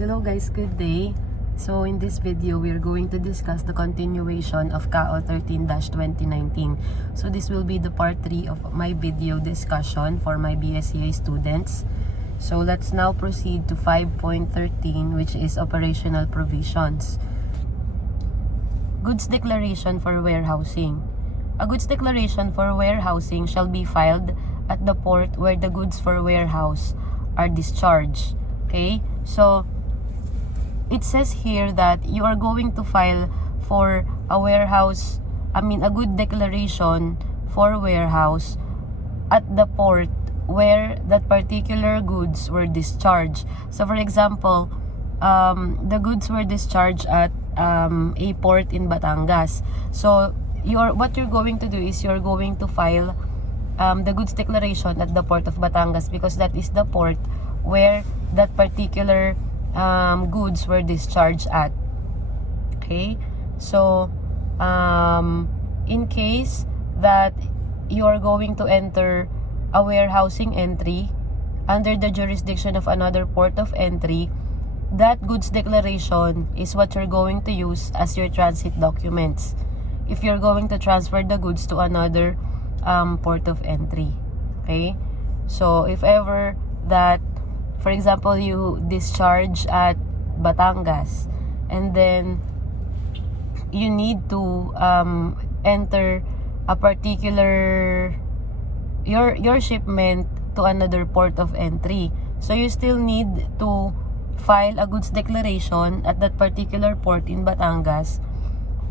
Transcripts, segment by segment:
Hello guys, good day. So in this video, we are going to discuss the continuation of CAO-13-2019. So this will be the part 3 of my video discussion for my BSCA students. So let's now proceed to 5.13, which is operational provisions. Goods declaration for warehousing. A goods declaration for warehousing shall be filed at the port where the goods for warehouse are discharged. Okay, so it says here that you are going to file for a good declaration for warehouse at the port where that particular goods were discharged. So for example, the goods were discharged at a port in Batangas. So what you're going to do is you're going to file the goods declaration at the port of Batangas, because that is the port where that particular goods were discharged at. Okay, so in case that you are going to enter a warehousing entry under the jurisdiction of another port of entry, that goods declaration is what you're going to use as your transit documents if you're going to transfer the goods to another port of entry. Okay, so if ever that, for example, you discharge at Batangas and then you need to enter a particular your shipment to another port of entry, so you still need to file a goods declaration at that particular port in Batangas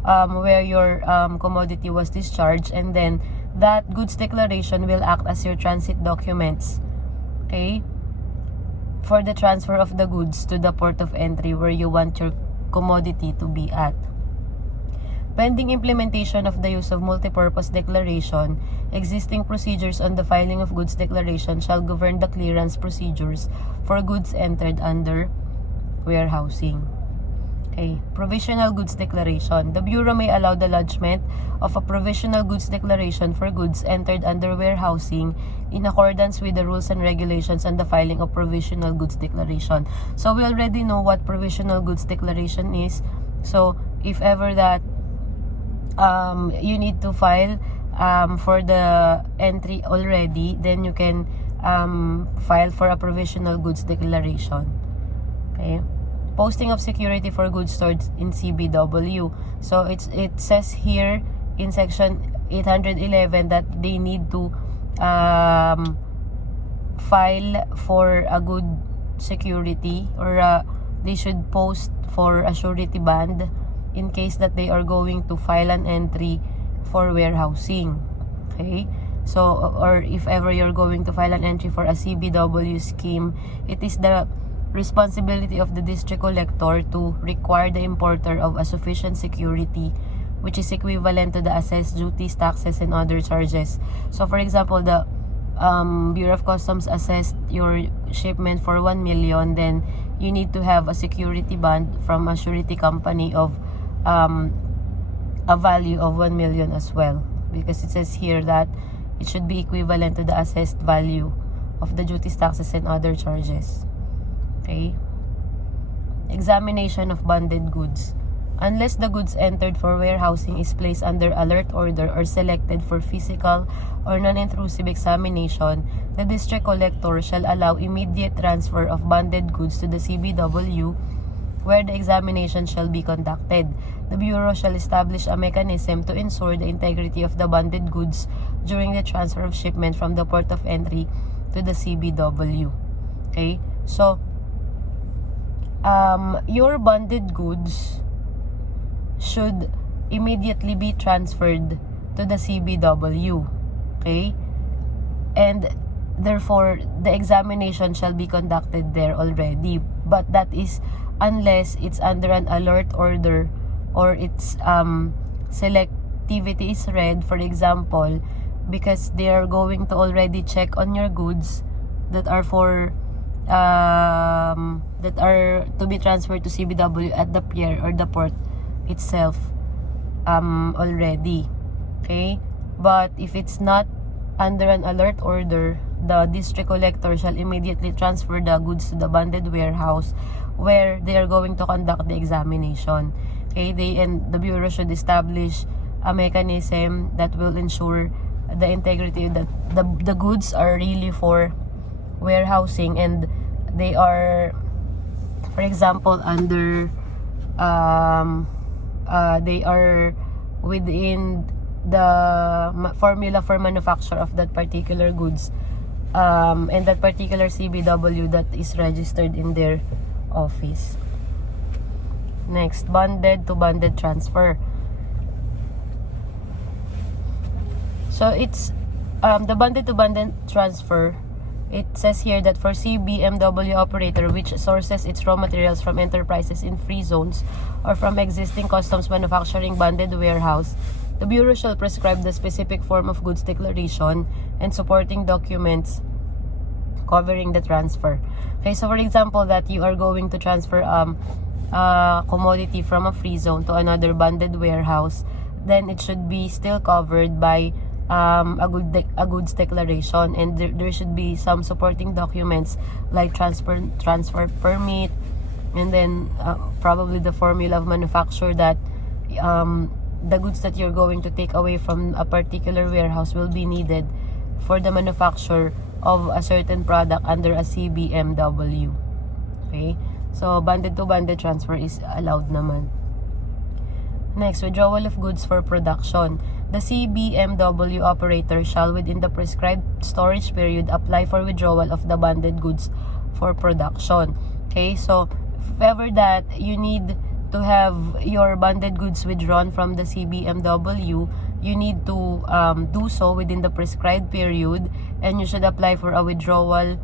where your commodity was discharged, and then that goods declaration will act as your transit documents, okay, for the transfer of the goods to the port of entry where you want your commodity to be at. Pending implementation of the use of multipurpose declaration, existing procedures on the filing of goods declaration shall govern the clearance procedures for goods entered under warehousing. Okay, provisional goods declaration. The Bureau may allow the lodgement of a provisional goods declaration for goods entered under warehousing in accordance with the rules and regulations on the filing of provisional goods declaration. So we already know what provisional goods declaration is. So if ever that you need to file for the entry already, then you can file for a provisional goods declaration. Okay. Posting of security for goods stored in CBW. So it says here in section 811 that they need to file for a good security, or they should post for a surety bond in case that they are going to file an entry for warehousing. Okay, so or if ever you're going to file an entry for a CBW scheme, it is the responsibility of the district collector to require the importer of a sufficient security, which is equivalent to the assessed duties, taxes, and other charges. So for example, the Bureau of Customs assessed your shipment for 1 million, then you need to have a security bond from a surety company of a value of 1 million as well, because it says here that it should be equivalent to the assessed value of the duties, taxes, and other charges. Okay. Examination of bonded goods. Unless the goods entered for warehousing is placed under alert order or selected for physical or non-intrusive examination, the district collector shall allow immediate transfer of bonded goods to the CBW where the examination shall be conducted. The Bureau shall establish a mechanism to ensure the integrity of the bonded goods during the transfer of shipment from the port of entry to the CBW. Okay, so your bonded goods should immediately be transferred to the CBW. Okay, and therefore the examination shall be conducted there already, but that is unless it's under an alert order or its selectivity is read, for example, because they are going to already check on your goods that are for that are to be transferred to CBW at the pier or the port itself already. Okay, but if it's not under an alert order, the district collector shall immediately transfer the goods to the bonded warehouse where they are going to conduct the examination. Okay, the Bureau should establish a mechanism that will ensure the integrity that the goods are really for warehousing and they are, for example, under they are within the formula for manufacture of that particular goods and that particular CBW that is registered in their office. Next, bonded to bonded transfer. So it's the bonded to bonded transfer. It says here that for CBMW operator which sources its raw materials from enterprises in free zones or from existing customs manufacturing bonded warehouse, the Bureau shall prescribe the specific form of goods declaration and supporting documents covering the transfer. Okay, so for example, that you are going to transfer commodity from a free zone to another bonded warehouse, then it should be still covered by a goods declaration, and there should be some supporting documents like transfer permit, and then probably the formula of manufacture that the goods that you're going to take away from a particular warehouse will be needed for the manufacture of a certain product under a CBMW. Okay, so bonded to bonded transfer is allowed naman. Next, withdrawal of goods for production. The CBMW operator shall within the prescribed storage period apply for withdrawal of the bonded goods for production. Okay, so if ever that you need to have your bonded goods withdrawn from the CBMW, you need to do so within the prescribed period, and you should apply for a withdrawal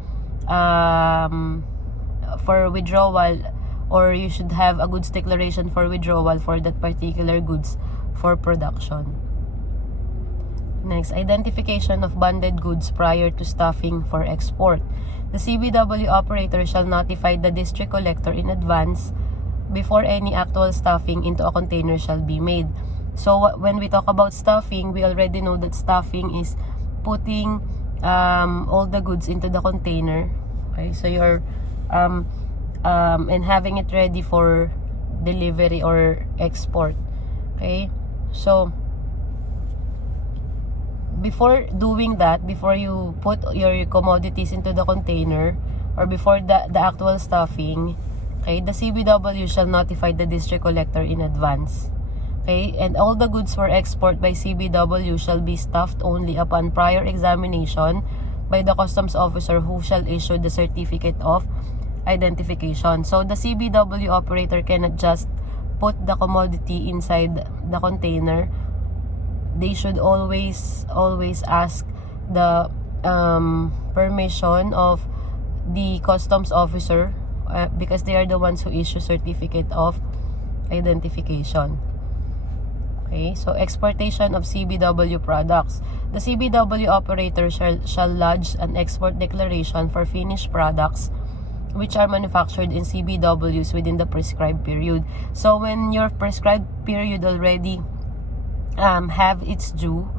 or you should have a goods declaration for withdrawal for that particular goods for production. Next, identification of bonded goods prior to stuffing for export. The CBW operator shall notify the district collector in advance before any actual stuffing into a container shall be made. So when we talk about stuffing, we already know that stuffing is putting all the goods into the container. Okay, so you're and having it ready for delivery or export. Okay, so before doing that, before you put your commodities into the container or before the actual stuffing, okay, the CBW shall notify the district collector in advance. Okay, and all the goods for export by CBW shall be stuffed only upon prior examination by the customs officer who shall issue the certificate of identification. So the CBW operator cannot just put the commodity inside the container. They should always ask the permission of the customs officer because they are the ones who issue certificate of identification. Okay, so exportation of Cbw products. The Cbw operator shall lodge an export declaration for finished products which are manufactured in CBWs within the prescribed period. So when your prescribed period already have its due,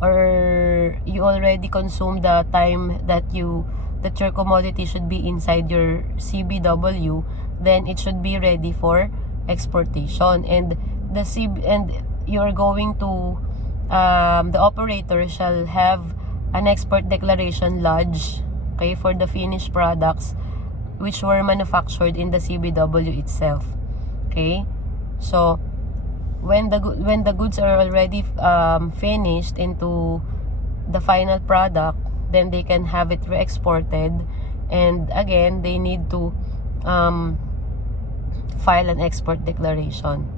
or you already consume the time that your commodity should be inside your CBW, then it should be ready for exportation. And you're going to the operator shall have an export declaration lodged, okay, for the finished products which were manufactured in the CBW itself. Okay, so when the goods are already finished into the final product, then they can have it re-exported, and again they need to file an export declaration.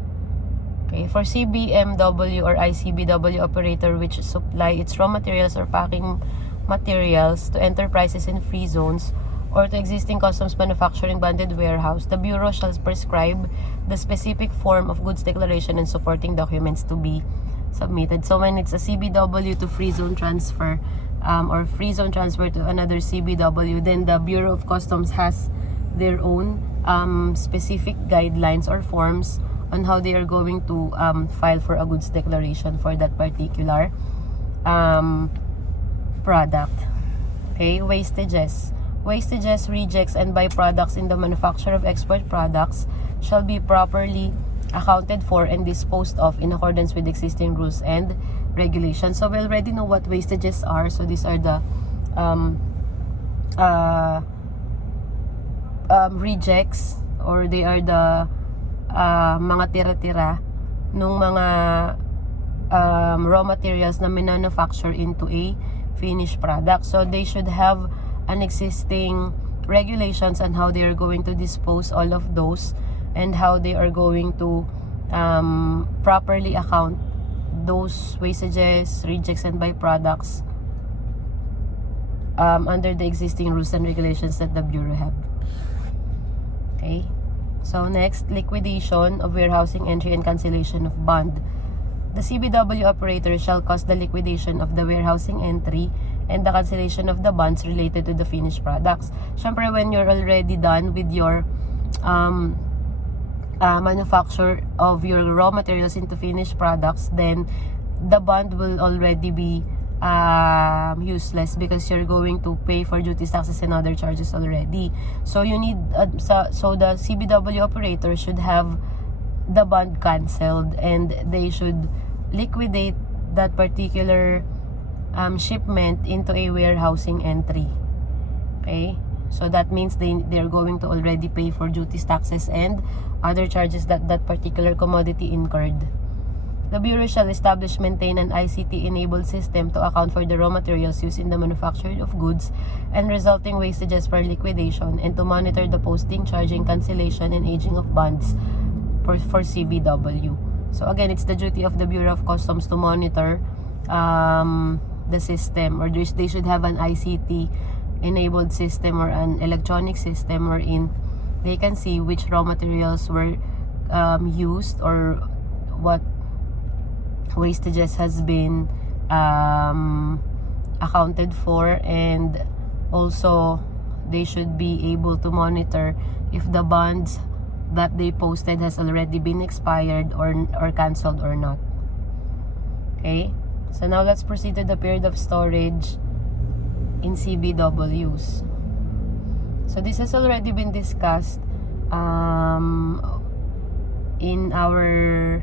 Okay, for CBMW or ICBW operator which supply its raw materials or packing materials to enterprises in free zones or to existing customs manufacturing bonded warehouse, the Bureau shall prescribe the specific form of goods declaration and supporting documents to be submitted. So when it's a CBW to free zone transfer or free zone transfer to another CBW, then the Bureau of Customs has their own specific guidelines or forms on how they are going to file for a goods declaration for that particular product. Okay, wastages. Wastages, rejects, and byproducts in the manufacture of export products shall be properly accounted for and disposed of in accordance with existing rules and regulations. So we already know what wastages are. So these are the rejects, or they are the mga tira-tira nung mga raw materials na manufacture into a finished product. So they should have an existing regulations on how they are going to dispose all of those and how they are going to properly account those wastages, rejects, and byproducts under the existing rules and regulations that the Bureau have. Okay, so next, liquidation of warehousing entry and cancellation of bond. The CBW operator shall cause the liquidation of the warehousing entry and the cancellation of the bonds related to the finished products. Syempre, when you're already done with your manufacture of your raw materials into finished products, then the bond will already be useless because you're going to pay for duties, taxes, and other charges already. So you need so the CBW operator should have the bond cancelled, and they should liquidate that particular shipment into a warehousing entry. Okay, so that means they're going to already pay for duties, taxes, and other charges that that particular commodity incurred. The Bureau shall establish, maintain an ICT-enabled system to account for the raw materials used in the manufacture of goods and resulting wastages for liquidation, and to monitor the posting, charging, cancellation, and aging of bonds for CBW. So again, it's the duty of the Bureau of Customs to monitor the system, or they should have an ICT-enabled system or an electronic system wherein they can see which raw materials were used or what wastages has been accounted for, and also they should be able to monitor if the bonds that they posted has already been expired or cancelled or not. Okay, so now let's proceed to the period of storage in CBWs. So this has already been discussed in our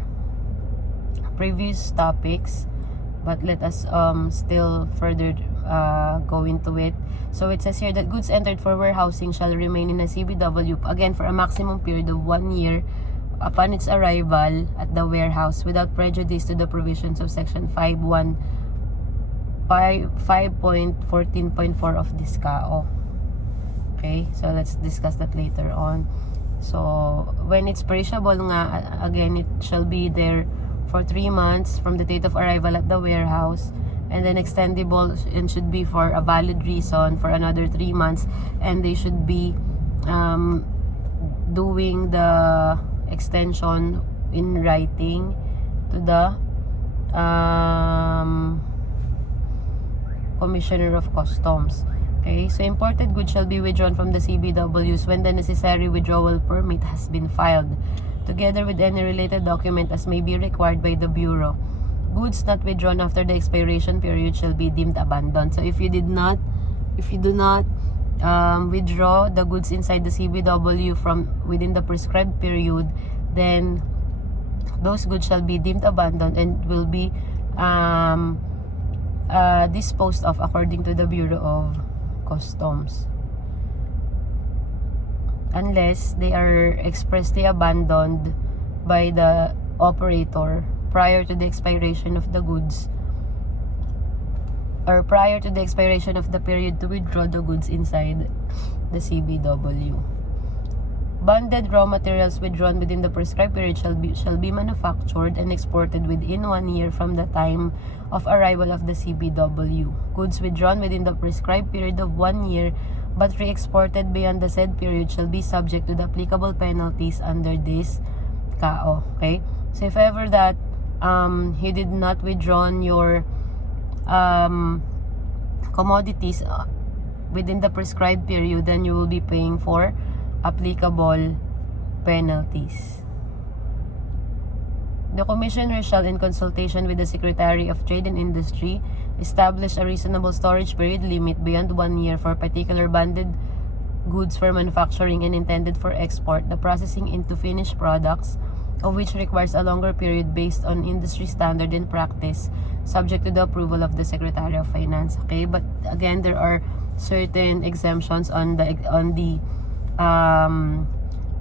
previous topics, but let us still further go into it. So it says here that goods entered for warehousing shall remain in a CBW again for a maximum period of 1 year upon its arrival at the warehouse without prejudice to the provisions of section 5.14.4 of this CAO. Okay, so let's discuss that later on. So when it's perishable nga, again, it shall be there for 3 months from the date of arrival at the warehouse, and then extendable and should be for a valid reason for another 3 months, and they should be doing the extension in writing to the Commissioner of Customs. Okay, so imported goods shall be withdrawn from the CBWs when the necessary withdrawal permit has been filed, together with any related document as may be required by the Bureau. Goods not withdrawn after the expiration period shall be deemed abandoned. So if you do not withdraw the goods inside the CBW from within the prescribed period, then those goods shall be deemed abandoned and will be disposed of according to the Bureau of Customs, unless they are expressly abandoned by the operator prior to the expiration of the goods, or prior to the expiration of the period to withdraw the goods inside the CBW. Bonded raw materials withdrawn within the prescribed period shall be manufactured and exported within 1 year from the time of arrival of the CBW. Goods withdrawn within the prescribed period of 1 year but re-exported beyond the said period shall be subject to the applicable penalties under this CAO. Okay? So if ever that you did not withdraw your commodities within the prescribed period, then you will be paying for applicable penalties. The Commissioner shall, in consultation with the Secretary of Trade and Industry, establish a reasonable storage period limit beyond 1 year for particular banded goods for manufacturing and intended for export, the processing into finished products of which requires a longer period based on industry standard and practice, subject to the approval of the Secretary of Finance. Okay, but again, there are certain exemptions on the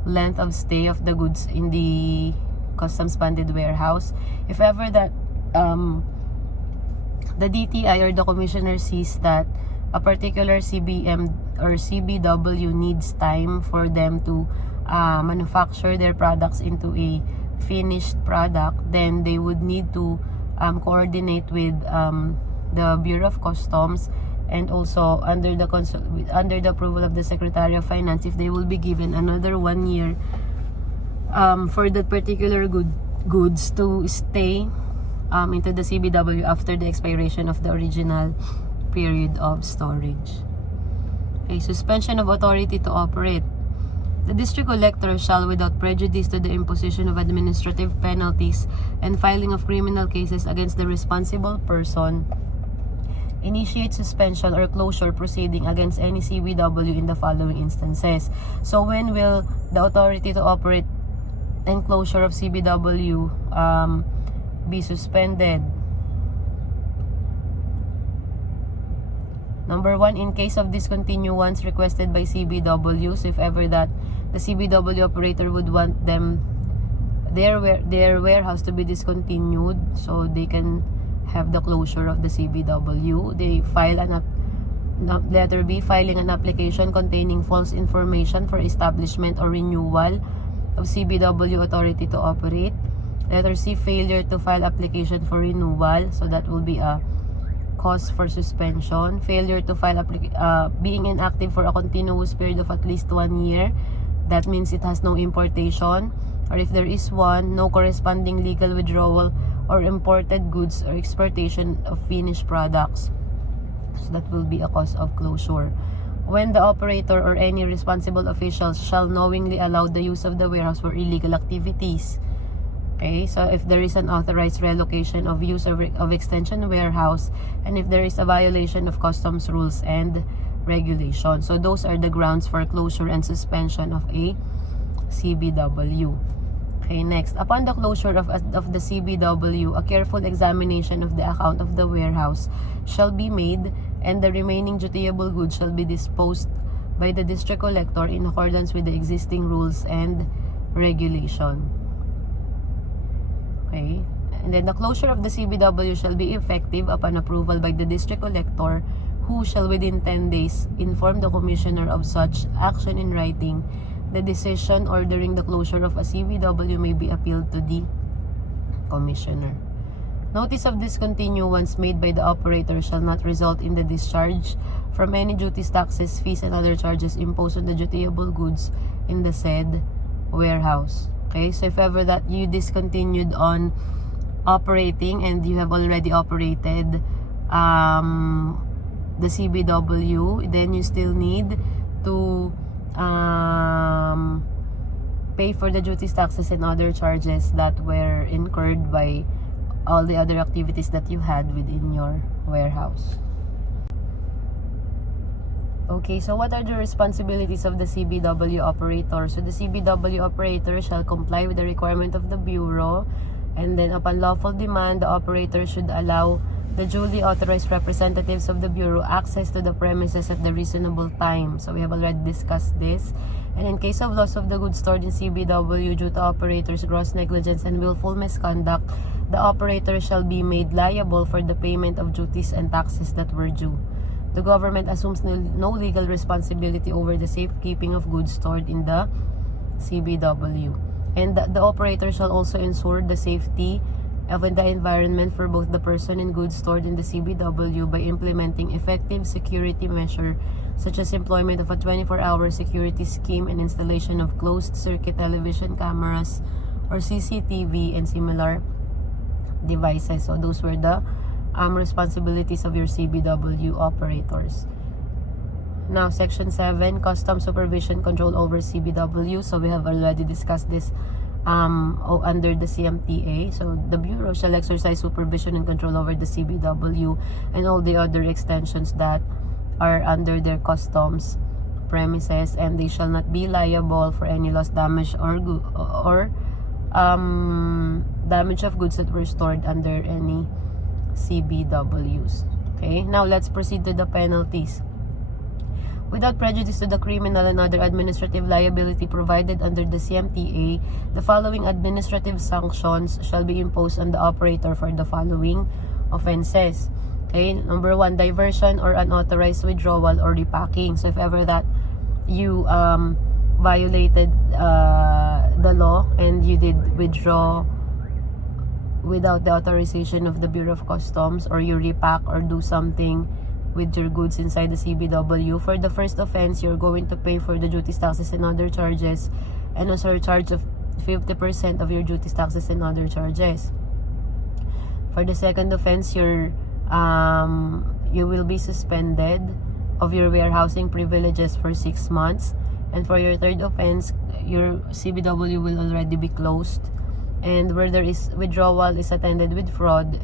length of stay of the goods in the customs banded warehouse. If ever that the DTI or the commissioner sees that a particular CBM or CBW needs time for them to manufacture their products into a finished product, then they would need to coordinate with the Bureau of Customs, and also under the approval of the Secretary of Finance, if they will be given another 1 year for that particular goods to stay into the CBW after the expiration of the original period of storage. Okay, suspension of authority to operate. The district collector shall, without prejudice to the imposition of administrative penalties and filing of criminal cases against the responsible person, initiate suspension or closure proceeding against any CBW in the following instances. So when will the authority to operate and closure of CBW be suspended? Number 1, in case of discontinuance requested by CBWs, if ever that the CBW operator would want their warehouse to be discontinued, so they can have the closure of the CBW. They file letter B, filing an application containing false information for establishment or renewal of CBW authority to operate. Letter C, failure to file application for renewal, so that will be a cause for suspension. Failure to file being inactive for a continuous period of at least 1 year, that means it has no importation, or if there is one, no corresponding legal withdrawal or imported goods or exportation of finished products, so that will be a cause of closure. When the operator or any responsible officials shall knowingly allow the use of the warehouse for illegal activities. Okay, so if there is an authorized relocation of use of extension warehouse, and if there is a violation of customs rules and regulations. So those are the grounds for closure and suspension of a CBW. Okay, next, upon the closure of the CBW, a careful examination of the account of the warehouse shall be made, and the remaining dutiable goods shall be disposed by the district collector in accordance with the existing rules and regulation. Okay, and then the closure of the CBW shall be effective upon approval by the district collector, who shall within 10 days inform the commissioner of such action in writing. The decision ordering the closure of a CBW may be appealed to the commissioner. Notice of discontinuance made by the operator shall not result in the discharge from any duties, taxes, fees, and other charges imposed on the dutiable goods in the said warehouse. Okay, so if ever that you discontinued on operating and you have already operated the CBW, then you still need to pay for the duties, taxes, and other charges that were incurred by all the other activities that you had within your warehouse. Okay, so what are the responsibilities of the CBW operator? So the CBW operator shall comply with the requirement of the Bureau, and then upon lawful demand, the operator should allow the duly authorized representatives of the Bureau access to the premises at the reasonable time. So we have already discussed this. And in case of loss of the goods stored in CBW due to operators' gross negligence and willful misconduct, the operator shall be made liable for the payment of duties and taxes that were due. The government assumes no legal responsibility over the safekeeping of goods stored in the CBW. And the operator shall also ensure the safety of the environment for both the person and goods stored in the CBW by implementing effective security measures such as employment of a 24-hour security scheme and installation of closed-circuit television cameras or CCTV and similar devices. So those were the responsibilities of your CBW operators. Now, Section 7, Customs Supervision Control over CBW. So we have already discussed this under the CMTA. So the Bureau shall exercise supervision and control over the CBW and all the other extensions that are under their customs premises, and they shall not be liable for any loss, damage, or damage of goods that were stored under any CBWs. Okay, now let's proceed to the penalties. Without prejudice to the criminal and other administrative liability provided under the CMTA, the following administrative sanctions shall be imposed on the operator for the following offenses. Okay, number 1, diversion or unauthorized withdrawal or repacking. So if ever that you violated the law and you did withdraw without the authorization of the Bureau of Customs, or you repack or do something with your goods inside the CBW, for the first offense, you're going to pay for the duties, taxes, and other charges, and a surcharge of 50% of your duties, taxes, and other charges. For the second offense, you will be suspended of your warehousing privileges for 6 months. And for your third offense, your CBW will already be closed. And where there is withdrawal is attended with fraud,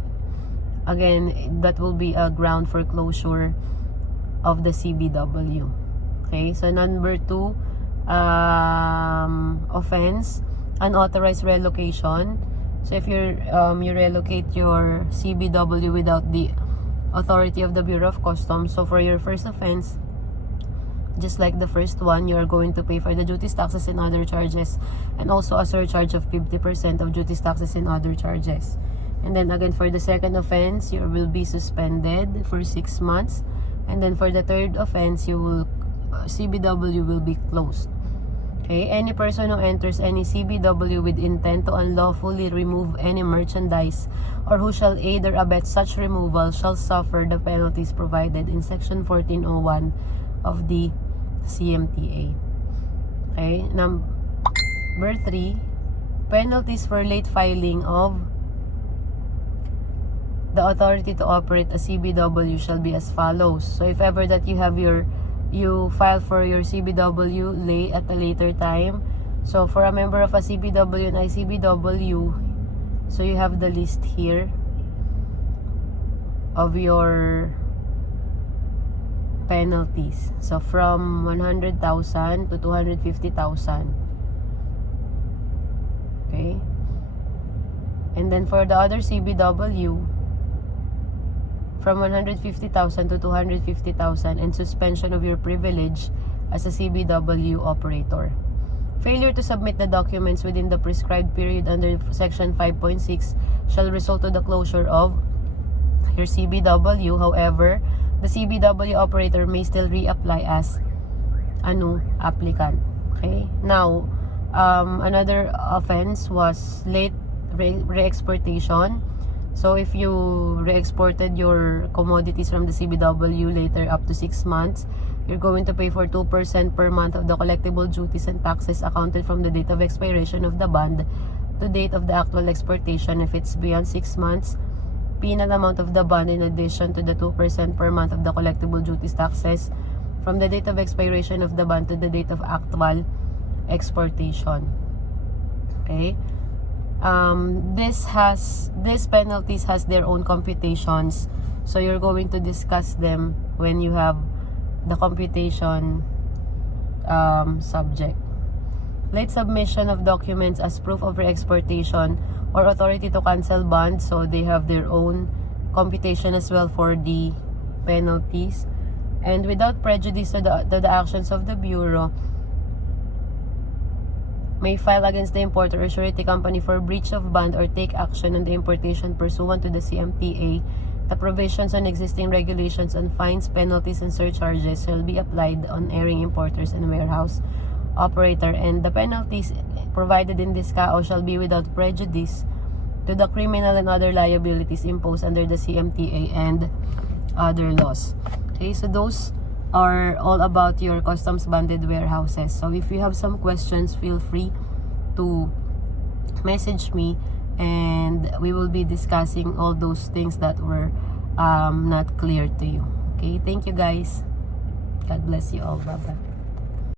again, that will be a ground for closure of the CBW. Okay, so number 2 offense, unauthorized relocation. So if you relocate your CBW without the authority of the Bureau of Customs, so for your first offense, just like the first one, you are going to pay for the duties, taxes, and other charges, and also a surcharge of 50% of duties, taxes, and other charges. And then again, for the second offense, you will be suspended for 6 months. And then for the third offense, CBW will be closed. Okay, any person who enters any CBW with intent to unlawfully remove any merchandise, or who shall aid or abet such removal, shall suffer the penalties provided in Section 1401 of the CMTA. Okay, number 3, penalties for late filing of the authority to operate a CBW shall be as follows. So if ever that you file for your CBW late at a later time, so for a member of a CBW and ICBW, so you have the list here of your penalties. So from 100,000 to 250,000. Okay, and then for the other CBW, from 150,000 to 250,000, and suspension of your privilege as a CBW operator. Failure to submit the documents within the prescribed period under Section 5.6 shall result to the closure of your CBW. However, the CBW operator may still reapply as a new applicant. Okay, now another offense was late re-exportation. So if you re-exported your commodities from the CBW later up to 6 months, you're going to pay for 2% per month of the collectible duties and taxes accounted from the date of expiration of the bond to date of the actual exportation. If it's beyond 6 months, penal amount of the bond in addition to the 2% per month of the collectible duties, taxes from the date of expiration of the bond to the date of actual exportation. Okay, these penalties has their own computations, so you're going to discuss them when you have the computation subject. Late submission of documents as proof of re-exportation or authority to cancel bonds, so they have their own computation as well for the penalties. And without prejudice to the actions of the Bureau, may file against the importer or surety company for breach of bond or take action on the importation pursuant to the CMTA. The provisions on existing regulations on fines, penalties, and surcharges shall be applied on erring importers and warehouse operator, and the penalties provided in this CAO shall be without prejudice to the criminal and other liabilities imposed under the CMTA and other laws. Okay, so those are all about your customs bonded warehouses. So if you have some questions, feel free to message me, and we will be discussing all those things that were not clear to you. Okay, thank you guys. God bless you all. Bye bye.